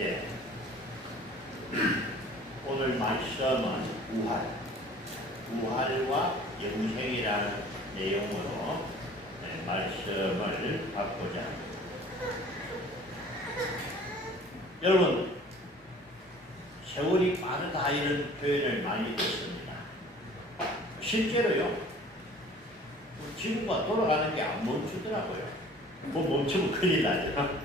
예. 오늘 말씀은 부활과 영생이라는 내용으로 말씀을 받고자 합니다. 여러분, 세월이 빠르다 이런 표현을 많이 듣습니다. 실제로요, 지구가 돌아가는 게 안 멈추더라고요. 뭐 멈추면 큰일 나죠.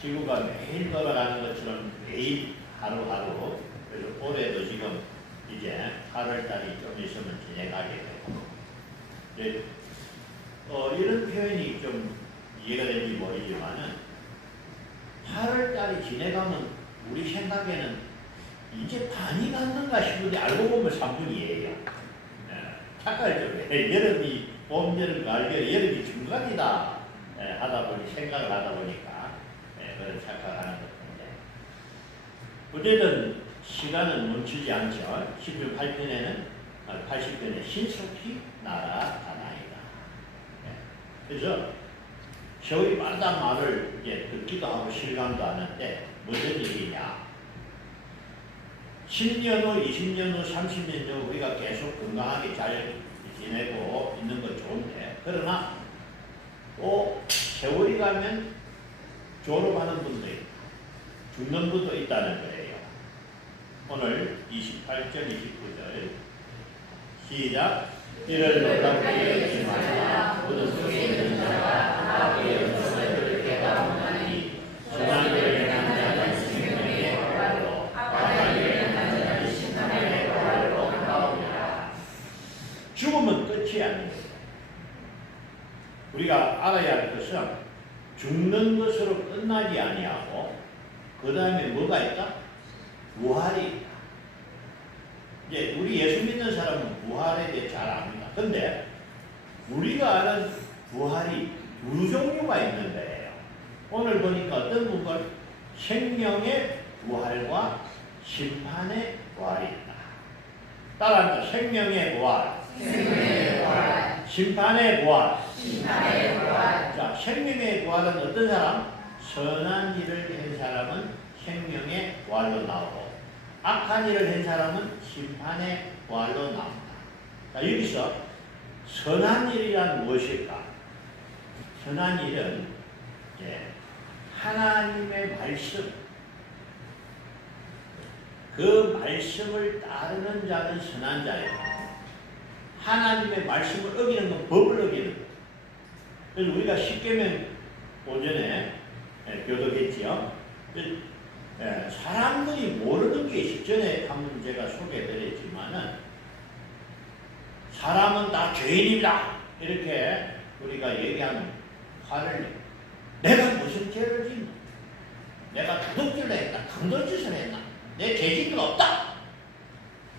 지구가 매일 돌아가는 것처럼 매일 하루하루, 그래서 올해도 지금 이제 8월달이 좀 있으면 지나가게 되고, 이런 표현이 좀 이해가 되는지 모르지만은 8월달이 지나가면 우리 생각에는 이제 반이 갔는가 싶은데 알고 보면 3분이에요. 착각했죠. 여름이 봄, 여름, 가을, 여름이 중간이다 하다 보니 생각을 하다 보니까 그런 착각하는 것인데, 어쨌든 시간은 멈추지 않죠. 80편에 신속히 날아가나이다. 그래서 세월이 빠르다는 말을 이제 듣기도 하고 실감도 하는데 무슨 얘기냐? 10년 후, 20년 후, 30년 후 우리가 계속 건강하게 잘 지내고 있는 건 좋은데, 그러나 또 세월이 가면 졸업하는 분도 있고 죽는 분도 있다는 거예요. 오늘 28절, 29절 시작. 이를 놀랍게 여기지 말라. 모든 속에 있는 자가 아버지의 은총을 깨달음하니 선한 일을 행한 자는 생명의 보활로, 악한 일을 행한 자는 심판의 보활로 나오리라. 죽음은 끝이 아닙니다. 우리가 알아야 할 것은 죽는 것으로 끝나지 아니하고 그 다음에 뭐가 있다? 부활이 있다. 이제 우리 예수 믿는 사람은 부활에 대해 잘 압니다. 근데 우리가 아는 부활이 두 종류가 있는 거예요. 오늘 보니까 어떤 부분? 생명의 부활과 심판의 부활이 있다. 따라합니다. 생명의 부활, 심판의 부활. 자, 생명의 부활은 어떤 사람? 선한 일을 한 사람은 생명의 부활로 나오고, 악한 일을 한 사람은 심판의 부활로 나옵니다. 자, 여기서 선한 일이란 무엇일까? 선한 일은 하나님의 말씀, 그 말씀을 따르는 자는 선한 자예요. 하나님의 말씀을 어기는 건 법을 어기는 거예요. 그래서 우리가 십계명 오전에 교독했지요. 사람들이 모르는 게 있어요. 전에 한번 제가 소개해드렸지만은 사람은 다 죄인이다 이렇게 우리가 얘기하면 화를 내가 무슨 죄를 짓나? 내가 도둑질을 했나? 강도짓을 했나? 내 죄짓는 없다!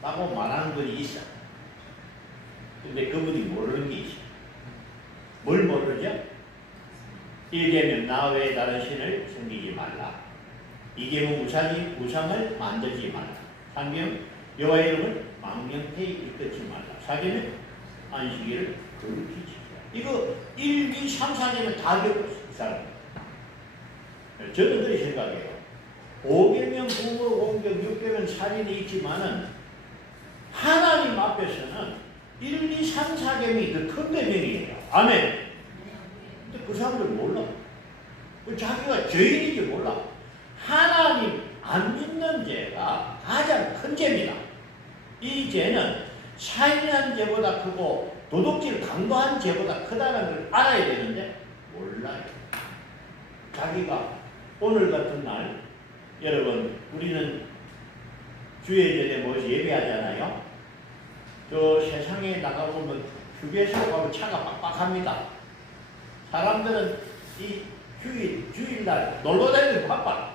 라고 말하는 분이 있어. 근데 그분이 모르는 게 있어. 뭘 모르죠? 1계명 나 외에 다른 신을 섬기지 말라. 2계명 우상을 만들지 말라. 3계명 여호와의 이름을 망령되이 일컫지 말라. 4계명 안식일을 거룩히 지키라. 이거 1, 2, 3, 4계명 다 겪었어. 이 사람. 저는 그렇게 생각해요. 5계명 부모 공격, 6계명 살인이 있지만은 하나님 앞에서는 1, 2, 3, 4계명이 더 큰 계명이에요. 아멘. 근데 그 사람들 몰라. 자기가 죄인인지 몰라. 하나님 안 믿는 죄가 가장 큰 죄입니다. 이 죄는 살인한 죄보다 크고 도둑질 강도한 죄보다 크다는 걸 알아야 되는데 몰라요. 자기가 오늘 같은 날, 여러분 우리는 주일전에 뭐지 예배하잖아요. 저 세상에 나가보면 휴게소 가면 차가 빡빡합니다. 사람들은 이 주일날 놀러 다니는 바빠.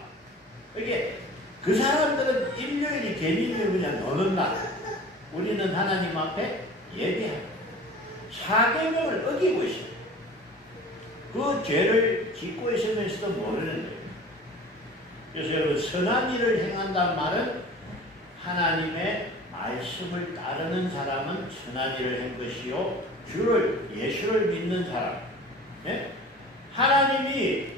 이게 그 사람들은 일요일이 개미를 그냥 노는 날. 우리는 하나님 앞에 예배하고 사계명을 어기고 있어요. 그 죄를 짓고 있으면서도 모르는 거예요. 그래서 여러분 선한 일을 행한다는 말은 하나님의 말씀을 따르는 사람은 선한 일을 한 것이요 예수를 믿는 사람, 하나님이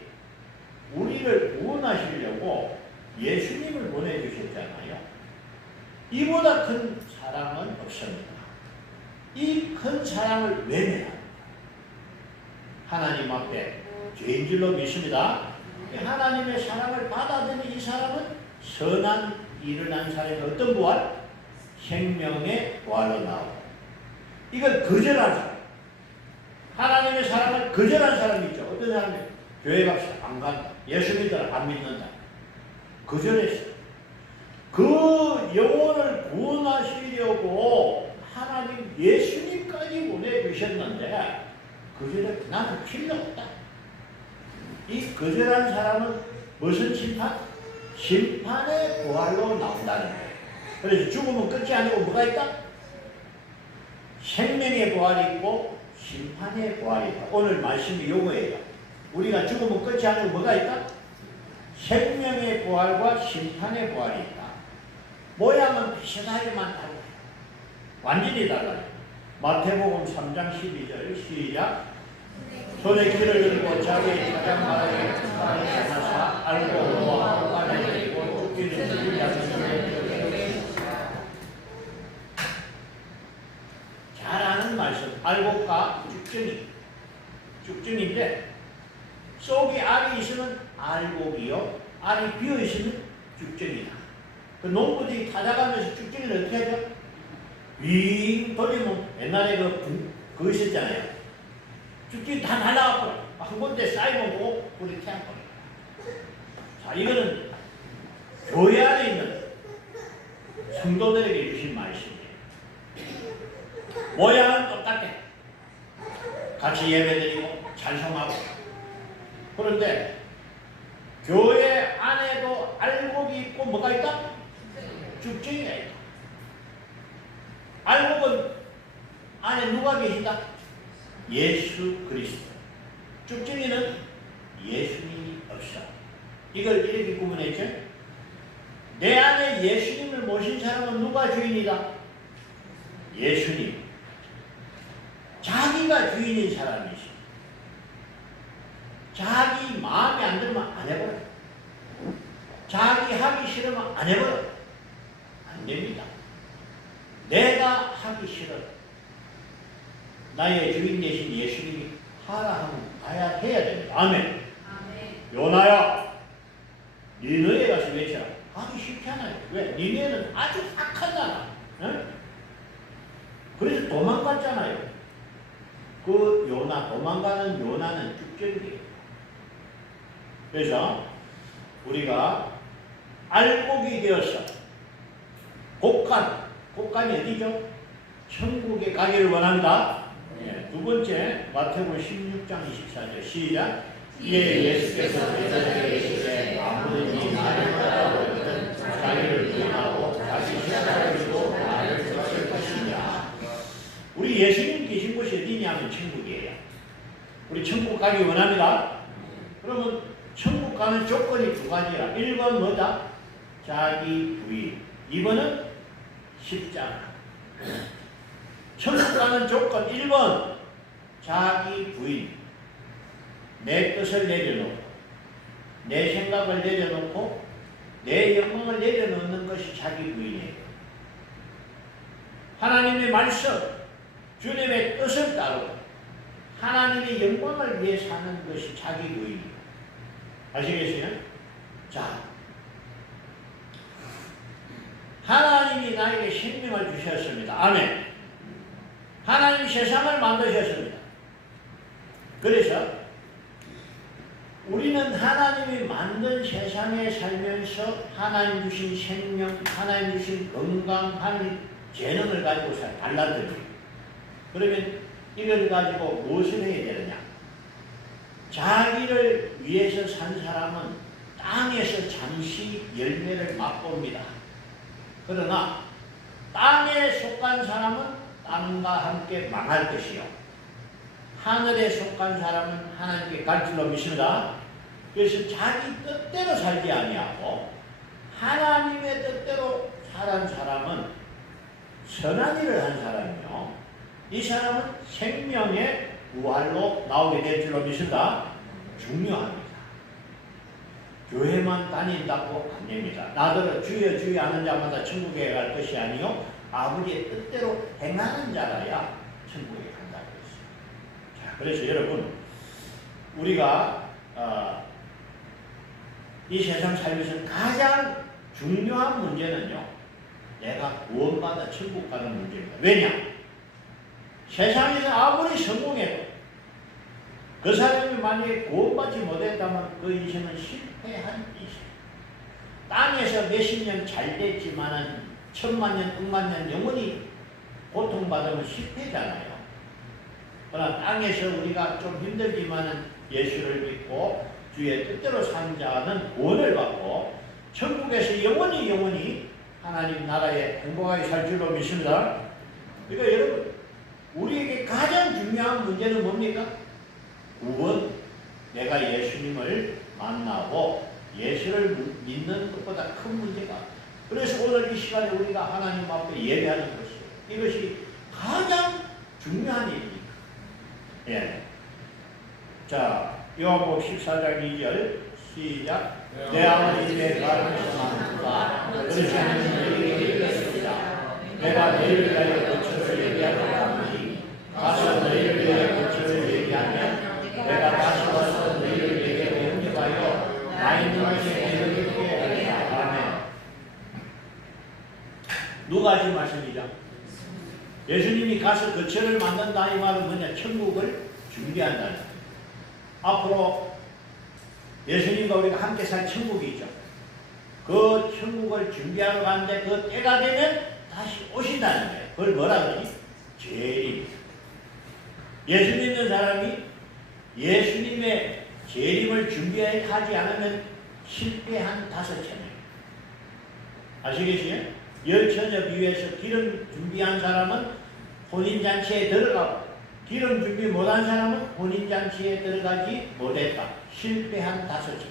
우리를 구원하시려고 예수님을 보내주셨잖아요. 이보다 큰 사랑은 없습니다. 이 큰 사랑을 외면합니다. 하나님 앞에 죄인 줄로 믿습니다. 하나님의 사랑을 받아들인 이 사람은 선한 일을 한 사람의 어떤 부활? 생명의 부활로 나오고, 이걸 거절한 사람, 하나님의 사랑을 거절한 사람이 있죠. 어떤 사람이 교회 갑시다 안 간다, 예수 믿어라 안 믿는다, 거절했어요. 그 영혼을 구원하시려고 하나님 예수님까지 보내주셨는데 거절해. 나는 필요 없다. 이 거절한 사람은 무슨 심판? 심판의 부활로 나온다는 거예요. 그래서 죽으면 끝이 아니고 뭐가 있다? 생명의 부활이 있고 심판의 부활이 있다. 오늘 말씀이 요거예요. 우리가 죽으면 끝이 아니고 뭐가 있다? 생명의 부활과 심판의 부활이 있다. 모양은 비슷하게만 달라요. 완전히 달라요. 마태복음 3장 12절 시작. 손에 귀를 들고 자기의 가장 말하게 하사 알고 모하고 빨아들이고 죽기는 죽지 않는 잘 아는 말씀. 알고가 죽전인데 속에 알이 있으면 알곡이요, 알이 비어 있으면 죽전이다. 그 농부들이 타작하면서 죽전이를 어떻게 하죠? 윙 돌리면 옛날에 그거 있었잖아요. 죽전이 다 날아가고 한 군데 쌓이고 우리 태양거려. 자, 이거는 교회 안에 있는 성도들에게 주신 말씀이에요. 모양은 똑같아. 같이 예배드리고 찬송하고. 그런데 교회 안에도 알곡이 있고 뭐가 있다? 죽전이가 있다. 알곡은 안에 누가 계신다? 예수 그리스도. 죽전이는 예수님이 없어. 이걸 이렇게 구분했죠. 내 안에 예수님을 모신 사람은 누가 주인이다? 예수님. 자기가 주인인 사람이지. 자기 마음에 안 들면 안 해버려. 자기 하기 싫으면 안 해버려. 안 됩니다. 내가 하기 싫어. 나의 주인 되신 예수님이 하라 하면 가야 해야 됩니다. 아멘. 아멘. 요나야, 니네에 가서 외쳐라. 하기 싫잖아요. 왜? 니네는 아주 악한 나라. 응? 그래서 도망갔잖아요. 그 요나, 도망가는 요나는 죽전이에요. 그래서 우리가 알곡이 되어서 곡간이 어디죠? 천국에 가기를 원합니다. 네. 두 번째, 마태복음 16장 24절 시작. 이에 예수께서 제자들에게 이르시되 아무든지 나를 따라오거든 자기를 부인하고 자기 십자가를 지고 나를 따를 것이냐. 우리 예수님 계신 곳이 어디냐면 천국이에요. 우리 천국 가기 원합니다. 그러면 천국 가는 조건이 두 가지라. 1번 뭐다? 자기 부인. 2번은 십자가. 천국 가는 조건 1번 자기 부인. 내 뜻을 내려놓고 내 생각을 내려놓고 내 영광을 내려놓는 것이 자기 부인이에요. 하나님의 말씀, 주님의 뜻을 따르고 하나님의 영광을 위해 사는 것이 자기 부인이에요. 아시겠어요? 자, 하나님이 나에게 생명을 주셨습니다. 아멘. 하나님이 세상을 만드셨습니다. 그래서 우리는 하나님이 만든 세상에 살면서 하나님 주신 생명, 하나님 주신 건강한 재능을 가지고 달라들어요. 그러면 이걸 가지고 무엇을 해야 되느냐? 자기를 위해서 산 사람은 땅에서 잠시 열매를 맛봅니다. 그러나 땅에 속한 사람은 땅과 함께 망할 것이요, 하늘에 속한 사람은 하나님께 갈 줄로 믿습니다. 그래서 자기 뜻대로 살지 아니하고 하나님의 뜻대로 살은 사람은 선한 일을 한 사람이요, 이 사람은 생명의 부활로 나오게 될 줄로 믿습니다. 중요합니다. 교회만 다닌다고 안 됩니다. 나더러 주여 주여 하는 자마다 천국에 갈 것이 아니요 아버지의 뜻대로 행하는 자라야 천국에 간다고 했어요. 자, 그래서 여러분 우리가 이 세상 살면서 가장 중요한 문제는요, 내가 구원받아 천국 가는 문제입니다. 왜냐? 세상에서 아무리 성공해도 그 사람이 만약에 구원받지 못했다면 그 인생은 실패한 인생. 땅에서 몇십 년 잘 됐지만은 천만 년, 억만 년 영원히 고통받으면 실패잖아요. 그러나 땅에서 우리가 좀 힘들지만은 예수를 믿고 주의 뜻대로 산 자는 구원을 받고 천국에서 영원히 하나님 나라에 행복하게 살 줄로 믿습니다. 그러니까 여러분 우리에게 가장 중요한 문제는 뭡니까? 구원. 내가 예수님을 만나고 예수를 믿는 것보다 큰 문제가 없다. 그래서 오늘 이 시간에 우리가 하나님 앞에 예배하는 것이 이것이 가장 중요한 일입니다. 예. 자, 요한복음 14장 2절 시작. 내 아버지의 말씀과 그렇지 않은 너희에게 이르렀습니다. 내가 너희를 위하여 고초를 얘기하노라 하니 가서 너희를 위하여 고초를 얘기하면 내가 다시 와서 너희를 내게 영접하여 나 있는 곳에 너희에게 하리라. 아멘. 누가 하신 말씀이죠? 예수님이 가서 거처를 만든다 이 말은 뭐냐? 천국을 준비한다는 거예요. 앞으로 예수님과 우리가 함께 살 천국이 있죠. 그 천국을 준비하러 가는데 그 때가 되면 다시 오신다는 거예요. 그걸 뭐라 그러지? 재림. 예수 믿는 사람이 예수님의 재림을 준비하지 않으면 실패한 5처녀. 아시겠어요? 10처녀 비유에서 기름 준비한 사람은 혼인잔치에 들어가고 기름 준비 못한 사람은 혼인잔치에 들어가지 못했다. 실패한 5처녀.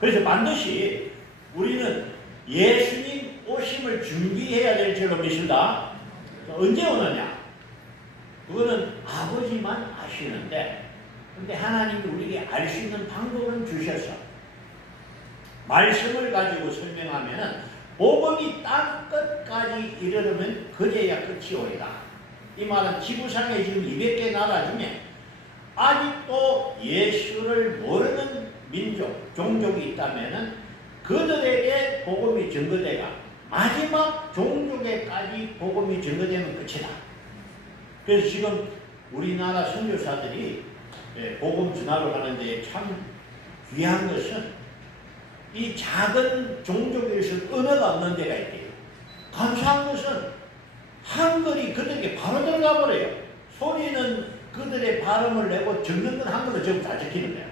그래서 반드시 우리는 예수님 오심을 준비해야 될 줄로 믿습니다. 언제 오느냐? 그거는 아버지만 아시는데, 근데 하나님이 우리에게 알 수 있는 방법은 주셔서 말씀을 가지고 설명하면은 복음이 땅 끝까지 이르려면 그제야 끝이 오리라. 이 말은 지구상에 지금 200개 나라 중에 아직도 예수를 모르는 민족, 종족이 있다면은 그들에게 복음이 전거돼가 마지막 종족에까지 복음이 전거되면 끝이다. 그래서 지금 우리나라 선교사들이 복음 전하러 가는데 참 귀한 것은 이 작은 종족에서 언어가 없는 데가 있대요. 감사한 것은 한글이 그들에게 바로 들어가 버려요. 소리는 그들의 발음을 내고 적는 건 한글로 전부 다 적히는 거예요.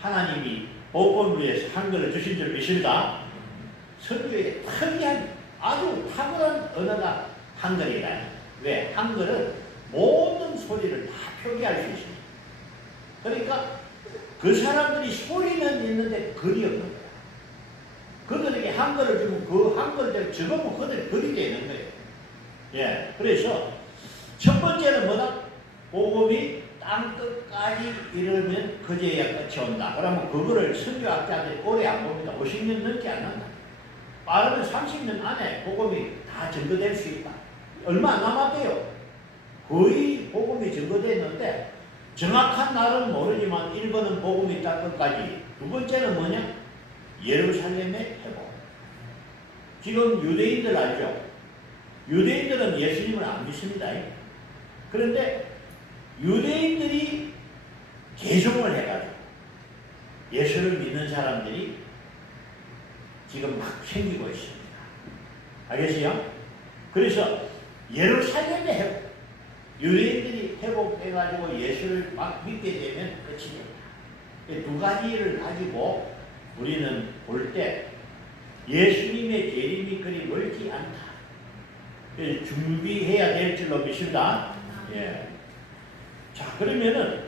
하나님이 복음을 위해서 한글을 주신 줄 믿습니다. 선교에 특이한 아주 탁월한 언어가 한글이다. 왜? 한글은 모든 소리를 다 표기할 수 있습니다. 그러니까 그 사람들이 소리는 있는데 글이 없는 거야. 그들에게 한글을 주면 그 한글대로 적으면 그들이 글이 되는 거예요. 예. 그래서 첫 번째는 뭐다? 복음이 땅 끝까지 이르면 그제야 끝이 온다. 그러면 그거를 선교학자들이 오래 안 봅니다. 50년 넘게 안 한다. 빠르면 30년 안에 복음이 다 전거될 수 있다. 얼마 안 남았대요. 거의 복음이 전거됐는데 정확한 날은 모르지만 1번은 복음이 땅 끝까지. 두 번째는 뭐냐? 예루살렘의 회복. 지금 유대인들 알죠? 유대인들은 예수님을 안 믿습니다. 그런데 유대인들이 개종을 해가지고 예수를 믿는 사람들이 지금 막 생기고 있습니다. 알겠어요? 그래서 예루살렘의 회복, 유대인들이 회복해가지고 예수를 막 믿게 되면 끝이 됩니다. 두 가지를 가지고 우리는 볼 때 예수님의 재림이 그리 멀지 않다. 준비해야 될 줄로 믿습니다. 예. 자, 그러면은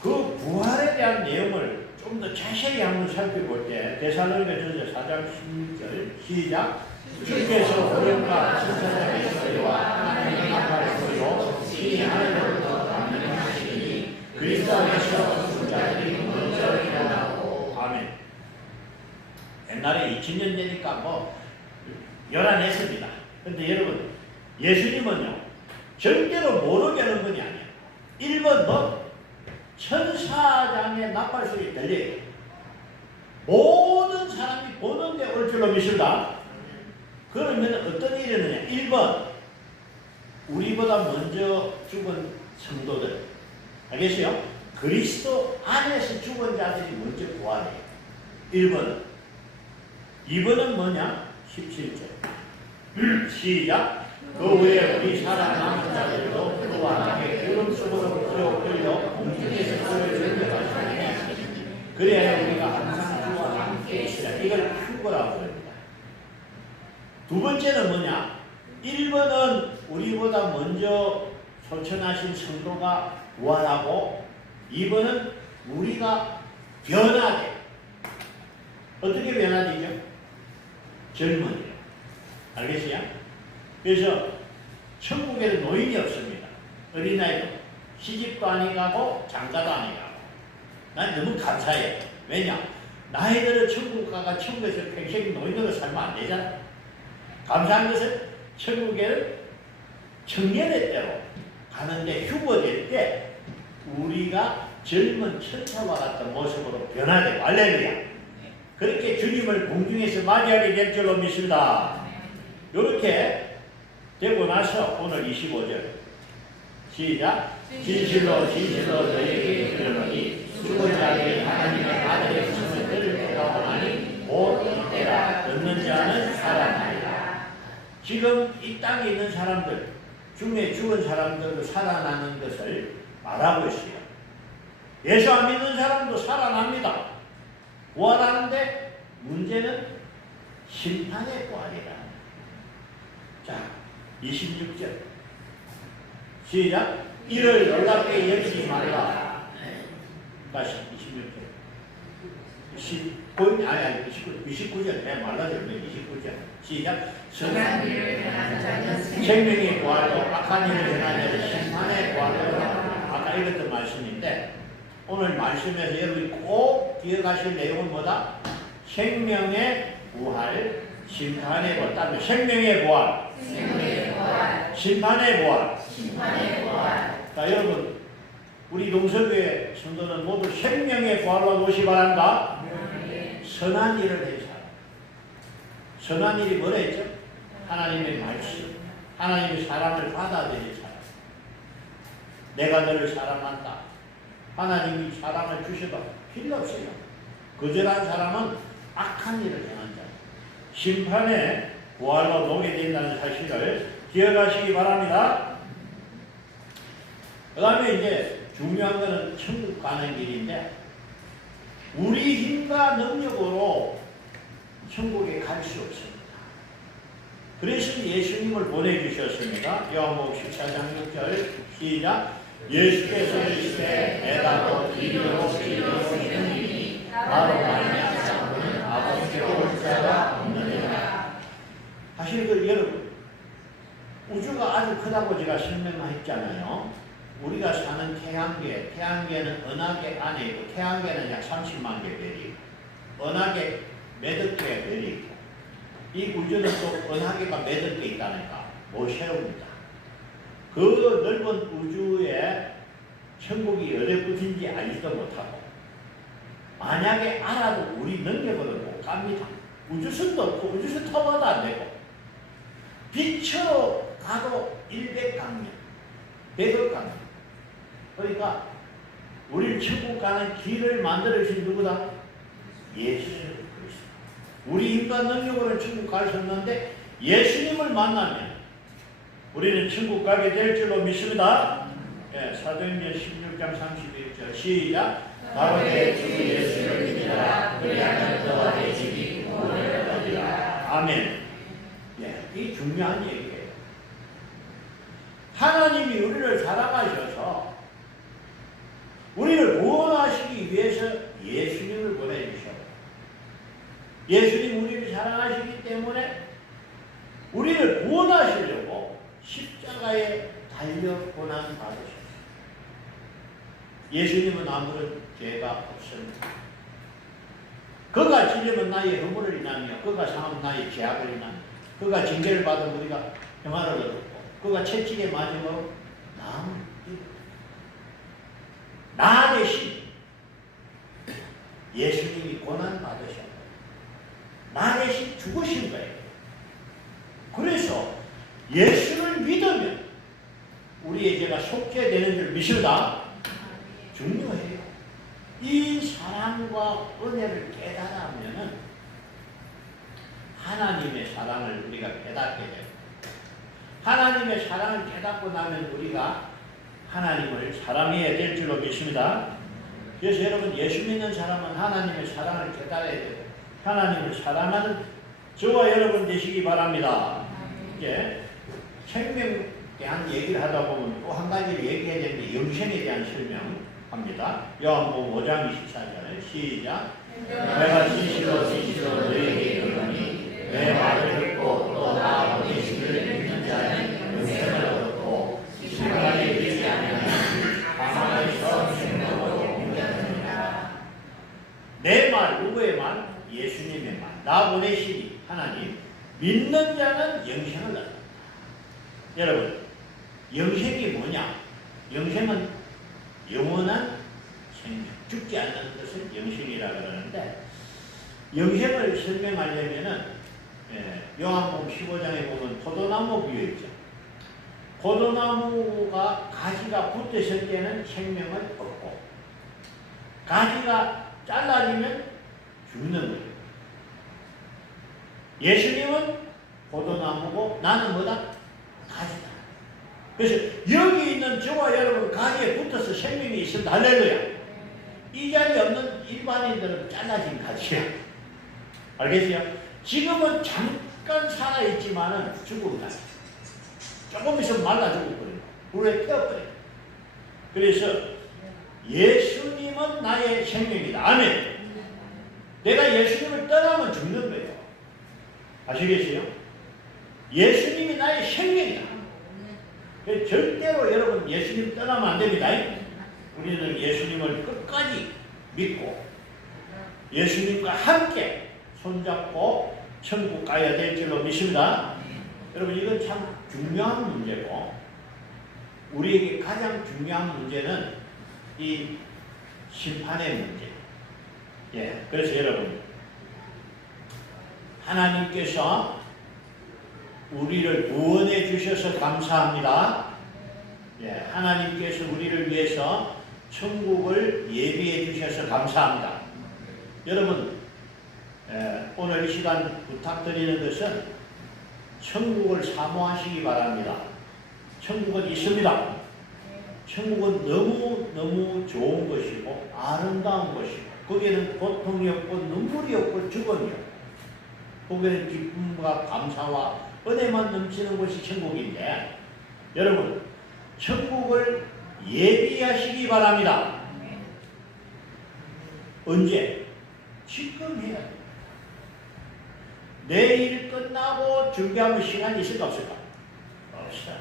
그 부활에 대한 내용을 좀 더 자세히 한번 살펴볼 때 데살로니가전서 4장 16절 시작. 주께서 오련과 천사장의 소리와 하나님의 나팔 소리로 신이 하늘로부터 강림하시니 그리스도 안에서 죽은 자들이 먼저 일어나고 옛날에 2000년 되니까 뭐 요란했습니다. 근데 여러분, 예수님은요, 절대로 모르게 하는 분이 아니에요. 1번 뭐? 천사장의 나팔소리 들려요. 모든 사람이 보는데 올 줄로 믿습니다. 그러면 어떤 일이 있느냐? 1번, 우리보다 먼저 죽은 성도들. 알겠어요? 그리스도 안에서 죽은 자들이 먼저 구하래요. 1번은. 2번은 뭐냐? 17절. 시작. 그 후에 우리 살아남은 자들도 그와 함께 구름 속으로 끌려 공중에서 보여주는 것이니 그래야 우리가 항상 주와 함께 있으라. 이걸 휴거라고 합니다. 두 번째는 뭐냐? 1번은 우리보다 먼저 소천하신 성도가 부활하고 2번은 우리가 변화돼. 어떻게 변화되죠? 젊은이요. 알겠어요? 그래서 천국에는 노인이 없습니다. 어린아이도 시집도 아니 가고 장가도 아니 가고. 난 너무 감사해요. 왜냐? 나이 들어 천국 가가 천국에서 평생 노인으로 살면 안 되잖아. 감사한 것은 천국에는 청년의 때로 가는데 휴거될 때 우리가 젊은 천사와 같은 모습으로 변화되고 할렐루야. 그렇게 주님을 공중에서 맞이하게 될 줄로 믿습니다. 이렇게 되고 나서 오늘 25절 시작. 진실로 진실로 너희에게 이르노니 죽은 자에게 하나님의 아들의 성을 들을 때가 오나니 곧 이때라. 듣는 자는 살아나리라. 지금 이 땅에 있는 사람들 중에 죽은 사람들도 살아나는 것을 말하고 있어요. 예수 안 믿는 사람도 살아납니다. 부활하는데 문제는 심판의 부활이라. 자, 26절 시작. 이를 놀랍게 여기지 말라. 다시 26절 29절 내 말라졌네. 29절 시작. 생명의 부활도 악한 일을 행하는 심판의 부활도 아까 읽었던 말씀인데 오늘 말씀에서 여러분이 꼭 기억하실 내용은 뭐다? 생명의 부활, 심판의 부활. 다음에 생명의 부활, 심판의 부활. 자, 여러분, 우리 동서교회 성도는 모두 생명의 부활로 오시 바란다. 선한 일을 해 사람. 선한 일이 뭐라 했죠? 하나님의 말씀. 하나님의 사람을 받아들일 사람. 내가 너를 사랑한다. 하나님이 사랑을 주셔도 필요 없어요. 거절한 사람은 악한 일을 행한 자. 심판의 부활로 녹게 된다는 사실을 기억하시기 바랍니다. 그 다음에 이제 중요한 것은 천국 가는 길인데 우리 힘과 능력으로 천국에 갈 수 없습니다. 그래서 예수님을 보내주셨습니다. 요한복음 14장 6절 시작. 예수께서 이르시되 내가 길이요 진리요 생명이니 나로 말미암지 않고는 아버지께 올 자가 없느니라. 사실 여러분 우주가 아주 크다고 제가 설명했잖아요. 우리가 사는 태양계는 은하계 안에 있고 태양계는 약 30만 개 별이 있고 은하계 몇억 개의 별이 있고 이 우주는 또 은하계가 몇억 개 있다니까 못 세웁니다. 그 넓은 우주에 천국이 어디 붙은지 알지도 못하고 만약에 알아도 우리 능력으로 못 갑니다. 우주선도 없고 우주선 타봐도 안 되고 빛으로 가도 100강년 100억강년. 그러니까 우리를 천국 가는 길을 만들어주신 누구다? 예수 그리스도. 우리 인간 능력으로는 천국 갈 수 없는데 예수님을 만나면 우리는 천국 가게 될 줄로 믿습니다. 예, 사도행전 16장 31절 시작. 바로 내 주 예수를 믿으라. 그리하면 너와 내 집이 구원을 얻으리라. 아멘. 예, 이 중요한 얘기예요. 하나님이 우리를 사랑하셔서 우리를 구원하시기 위해서 예수님을 보내주셨어요. 예수님 우리를 사랑하시기 때문에 우리를 구원하시려고 십자가에 달려 고난 받으셨어요. 예수님은 아무런 죄가 없습니다. 그가 지려면 나의 허물을 인하며 그가 상하면 나의 죄악을 인하며 그가 징계를 받으면 우리가 평화를 얻었고 그가 채찍에 맞음으로 나음을 입었다. 나 대신 예수님이 고난받으셨고 나 대신 죽으신 거예요. 그래서 예수를 믿으면 우리의 죄가 속죄되는 줄 믿습니다. 중요해요. 이 사랑과 은혜를 깨달으면 하나님의 사랑을 우리가 깨닫게 돼요. 하나님의 사랑을 깨닫고 나면 우리가 하나님을 사랑해야 될 줄로 믿습니다. 그래서 여러분 예수 믿는 사람은 하나님의 사랑을 깨달아야 돼요. 하나님을 사랑하는 저와 여러분 되시기 바랍니다. 이제 생명에 대한 얘기를 하다 보면 또 한 가지를 얘기해야 되는데 영생에 대한 설명합니다. 요한복음 5장 24절에 시작. 내가 진실로 진실로 너희에게 이르노니 내 말을 듣고 또 나 보내시기를 믿는 자는 영생을 얻고 시간에 이르지 않으면 사망에서 생명으로 옮겨지리라. 내 말, 누구의 말? 예수님의 말. 나 보내시니 하나님 믿는 자는 영생을 얻는다. 여러분 영생이 뭐냐? 영생은 영원한 생명, 죽지 않는 것을 영생이라 그러는데 영생을 설명하려면은 요한복음 15장에 보면 포도나무 비유 있죠. 포도나무가 가지가 붙었을 때는 생명을 얻고 가지가 잘라지면 죽는 거예요. 예수님은 포도나무고 나는 뭐다? 가지다. 그래서 여기 있는 저와 여러분 가지에 붙어서 생명이 있습니다. 할렐루야. 이 자리에 없는 일반인들은 잘라진 가지야. 알겠어요? 지금은 잠깐 살아있지만은 죽은 가지. 조금 있으면 말라 죽어버려요. 불에 태워버려요. 그래서 예수님은 나의 생명이다. 아멘. 내가 예수님을 떠나면 죽는 거예요. 아시겠어요? 예수님이 나의 생명이다. 절대로 여러분 예수님 떠나면 안 됩니다. 우리는 예수님을 끝까지 믿고 예수님과 함께 손잡고 천국 가야 될 줄로 믿습니다. 여러분 이건 참 중요한 문제고 우리에게 가장 중요한 문제는 이 심판의 문제. 그래서 여러분 하나님께서 우리를 구원해 주셔서 감사합니다. 하나님께서 우리를 위해서 천국을 예비해 주셔서 감사합니다. 여러분 오늘 이 시간 부탁드리는 것은 천국을 사모하시기 바랍니다. 천국은 있습니다. 천국은 너무너무 좋은 것이고 아름다운 것이고 거기에는 고통이 없고 눈물이 없고 죽음이 없고 거기에는 기쁨과 감사와 은혜만 넘치는 곳이 천국인데 여러분 천국을 예비하시기 바랍니다. 언제? 지금 해야 돼요. 내일 끝나고 준비하면 시간이 있을까 없을까? 없어요.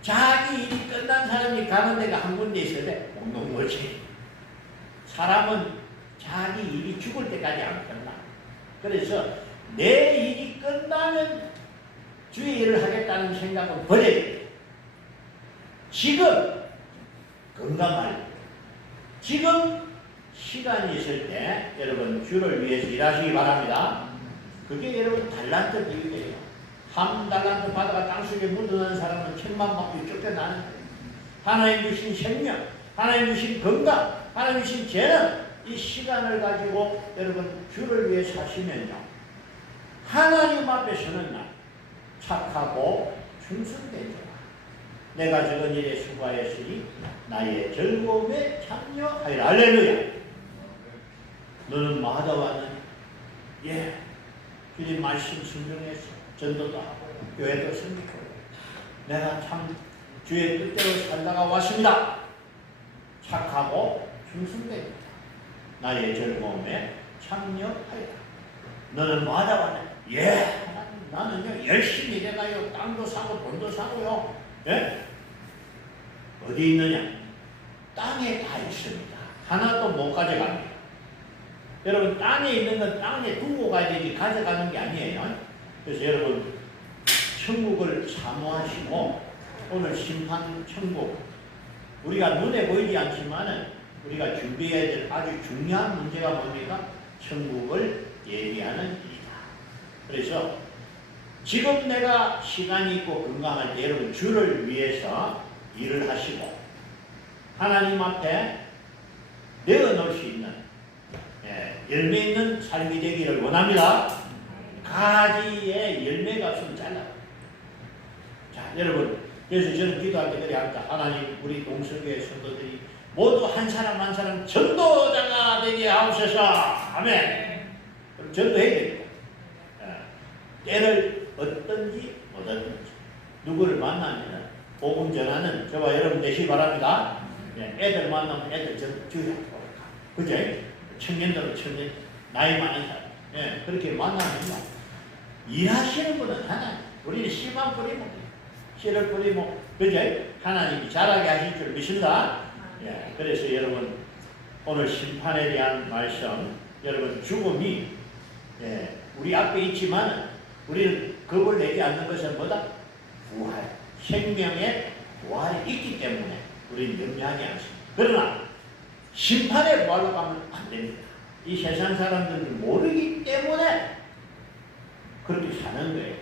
자기 일이 끝난 사람이 가는 데가 한 군데 있어야 돼. 없는 거지. 사람은 자기 일이 죽을 때까지 안 끝나. 그래서 내 일이 끝나면 주의 일을 하겠다는 생각은 버려야 돼. 지금 건강할 지금 시간이 있을 때 여러분 주를 위해서 일하시기 바랍니다. 그게 여러분 달란트 비유예요. 한 달란트 받아가 땅속에 묻어나는 사람은 천만 받고 쫓겨나는 거예요. 하나님 주신 생명, 하나님 주신 건강, 하나님 주신 죄는 이 시간을 가지고 여러분 주를 위해서 하시면요. 하나님 앞에서는 나 착하고 충성된 자라. 내가 적은 일에 수고하였으니 나의 즐거움에 참여하리라. 할렐루야. 너는 마다와는 주님 말씀 순종해서 전도도 하고 교회도 섬기고 내가 참 주의 뜻대로 살다가 왔습니다. 착하고 충성됩니다. 나의 즐거움에 참여하리라. 너는 마다와는 나는요 열심히 일해가요. 땅도 사고 돈도 사고요. 어디 있느냐? 땅에 다 있습니다. 하나도 못 가져갑니다. 여러분 땅에 있는 건 땅에 두고 가야 되지 가져가는 게 아니에요. 그래서 여러분 천국을 사모하시고 오늘 심판 천국 우리가 눈에 보이지 않지만은 우리가 준비해야 될 아주 중요한 문제가 뭡니까? 천국을 예비하는 일이다. 그래서 지금 내가 시간이 있고 건강할 때 여러분 주를 위해서 일을 하시고 하나님 앞에 내어놓을 수 있는 열매 있는 삶이 되기를 원합니다. 가지에 열매가 없으면 잘라. 자, 여러분, 그래서 저는 기도할 때 그래 합니다. 하나님, 우리 동서교회 성도들이 모두 한 사람 한 사람 전도자가 되게 하옵소서. 아멘. 그럼 전도해야 됩니다. 때를 얻든지 못 얻든지 누구를 만나면 복음 전하는 저와 여러분 되시기 바랍니다. 애들 만나면 애들 주야. 그죠? 청년들은 청년, 나이 많은 사람. 그렇게 만나면 일하시는 분은 하나님. 우리는 씨만 뿌리면 씨를 뿌리면 그죠? 하나님이 잘하게 하실 줄 믿습니다. 그래서 여러분 오늘 심판에 대한 말씀 여러분 죽음이 우리 앞에 있지만 우리는 겁을 내지 않는 것은 뭐다? 부활. 생명의 부활이 있기 때문에 우리는 염려하지 않습니다. 그러나 심판의 부활로 가면 안 됩니다. 이 세상 사람들은 모르기 때문에 그렇게 사는 거예요.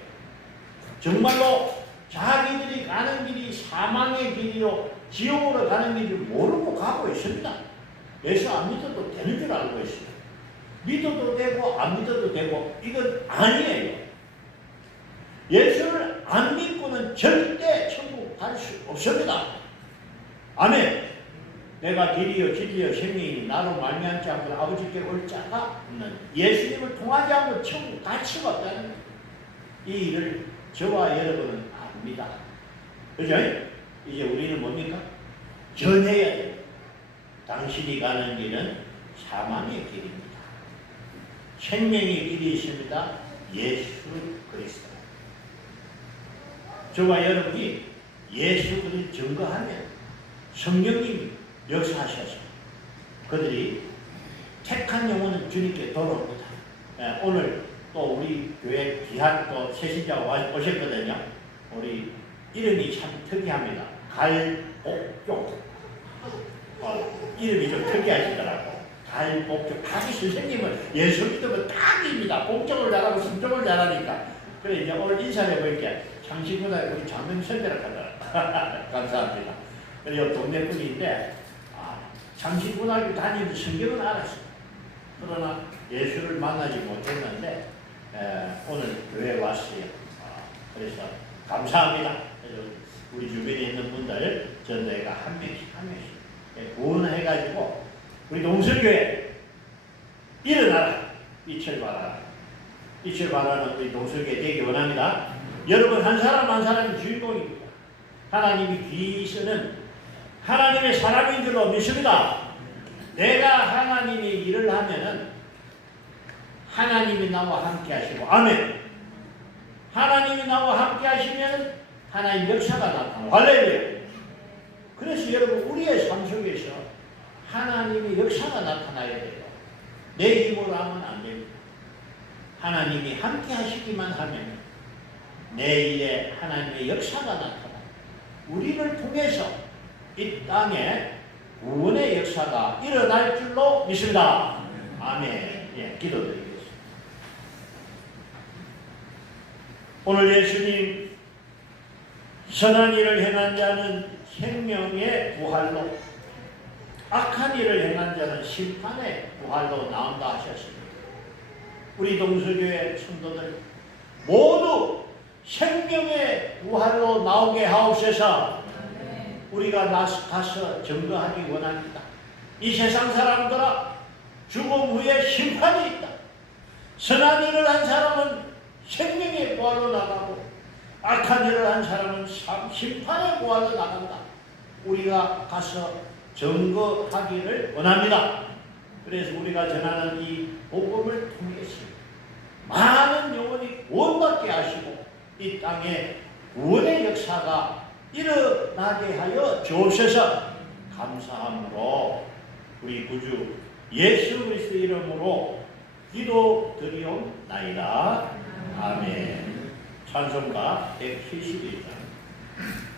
정말로 자기들이 가는 길이 사망의 길이요 지옥으로 가는 길을 모르고 가고 있습니다. 예수 안 믿어도 되는 줄 알고 있어요. 믿어도 되고 안 믿어도 되고 이건 아니에요. 예수를 안 믿고는 절대 천국 갈 수 없습니다. 아멘. 내가 길이요 진리요 생명이니 나로 말미암지 않고 아버지께 올 자가 없는 예수님을 통하지 않고 천국 가치가 없다는 거예요. 이 일을 저와 여러분은 압니다. 그죠? 이제 우리는 뭡니까? 전해야 돼요. 당신이 가는 길은 사망의 길입니다. 생명의 길이 있습니다. 예수 그리스도. 저와 여러분이 예수 그리스도를 증거하면 성령님이 역사하셔서 그들이 택한 영혼은 주님께 돌아옵니다. 오늘 또 우리 교회 귀한 또 새신자가 오셨거든요. 우리 이름이 참 특이합니다. 갈복종. 이름이 좀 특이하시더라고. 갈복종. 자기 선생님은 예수 믿으면 딱입니다. 복종을 잘하고 순종을 잘하니까. 그래 이제 오늘 인사해 보니까 창시구나 우리 장명 선배라 하더라. 감사합니다. 그리고 동네 분인데 창시고등학교 다니면서 성경은 알았어요. 그러나 예수를 만나지 못했는데 오늘 교회에 왔어요. 그래서 감사합니다. 그래서 우리 주변에 있는 분들 전도회가 한 명씩 구원해가지고 우리 동서교회 일어나라. 빛을 발하라. 빛을 발하는 우리 동서교회 되기 원합니다. 여러분 한 사람 한 사람이 주인공입니다. 하나님이 귀신은 하나님의 사람인 줄로 믿습니다. 내가 하나님의 일을 하면은 하나님이 나와 함께 하시고 아멘. 하나님이 나와 함께 하시면 하나님 역사가 나타나요. 할렐루야. 그래서 여러분 우리의 삶 속에서 하나님의 역사가 나타나야 돼요. 내 힘으로 하면 안 됩니다. 하나님이 함께 하시기만 하면 내 일에 하나님의 역사가 나타나요. 우리를 통해서 이 땅에 구원의 역사가 일어날 줄로 믿습니다. 아멘. 기도드리겠습니다. 오늘 예수님 선한 일을 행한 자는 생명의 부활로 악한 일을 행한 자는 심판의 부활로 나온다 하셨습니다. 우리 동서교회 성도들 모두 생명의 부활로 나오게 하옵소서. 우리가 가서 증거하기 원합니다. 이 세상 사람들아 죽음 후에 심판이 있다. 선한 일을 한 사람은 생명의 부활로 나가고 악한 일을 한 사람은 심판의 부활로 나간다. 우리가 가서 증거하기를 원합니다. 그래서 우리가 전하는 이 복음을 통해서 많은 영혼이 구원받게 하시고 이 땅에 구원의 역사가 일어나게 하여 주옵소서. 감사함으로 우리 구주 예수 그리스도 이름으로 기도 드리옵나이다. 아멘. 찬송가 171장.